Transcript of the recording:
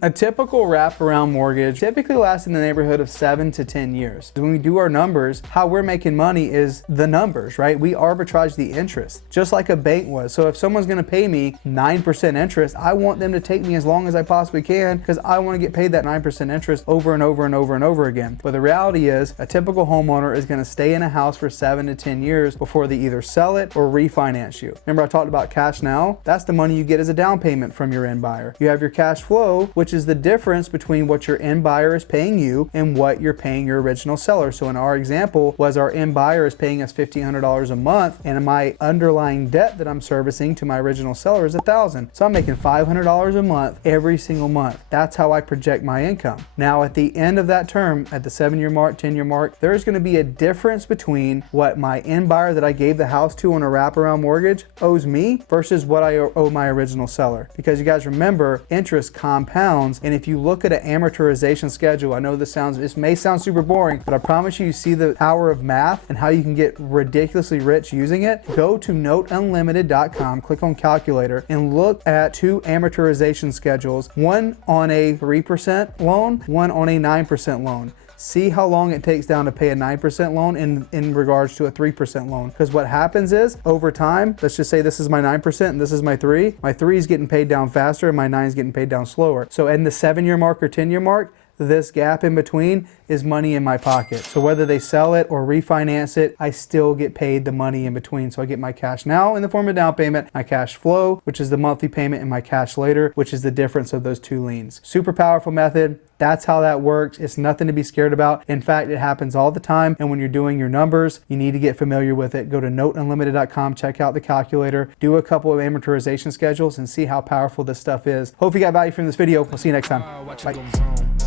A typical wraparound mortgage typically lasts in the neighborhood of 7 to 10 years. When we do our numbers, how we're making money is the numbers, right? We arbitrage the interest, just like a bank was. So if someone's gonna pay me 9% interest, I want them to take me as long as I possibly can because I wanna get paid that 9% interest over and over and over and over again. But the reality is a typical homeowner is gonna stay in a house for 7 to 10 years before they either sell it or refinance you. Remember I talked about cash now? That's the money you get as a down payment from your end buyer. You have your cash flow, which is the difference between what your end buyer is paying you and what you're paying your original seller. So in our example was our end buyer is paying us $1,500 a month and my underlying debt that I'm servicing to my original seller is $1,000. So I'm making $500 a month every single month. That's how I project my income. Now at the end of that term, at the 7-year mark, 10-year mark, there's gonna be a difference between what my end buyer that I gave the house to on a wraparound mortgage owes me versus what I owe my original seller. Because you guys remember, interest compounds, and if you look at an amortization schedule, I know this may sound super boring, but I promise you see the power of math and how you can get ridiculously rich using it. Go to noteunlimited.com, click on calculator, and look at 2 amortization schedules, one on a 3% loan, one on a 9% loan. See how long it takes down to pay a 9% loan in regards to a 3% loan. Because what happens is, over time, let's just say this is my 9% and this is my 3. My 3 is getting paid down faster and my 9 is getting paid down slower. So in the 7-year mark or 10-year mark, this gap in between is money in my pocket. So whether they sell it or refinance it, I still get paid the money in between. So I get my cash now in the form of down payment, my cash flow, which is the monthly payment, and my cash later, which is the difference of those 2 liens. Super powerful method. That's how that works. It's nothing to be scared about. In fact, it happens all the time. And when you're doing your numbers, you need to get familiar with it. Go to noteunlimited.com, check out the calculator, do a couple of amortization schedules and see how powerful this stuff is. Hope you got value from this video. We'll see you next time. Bye.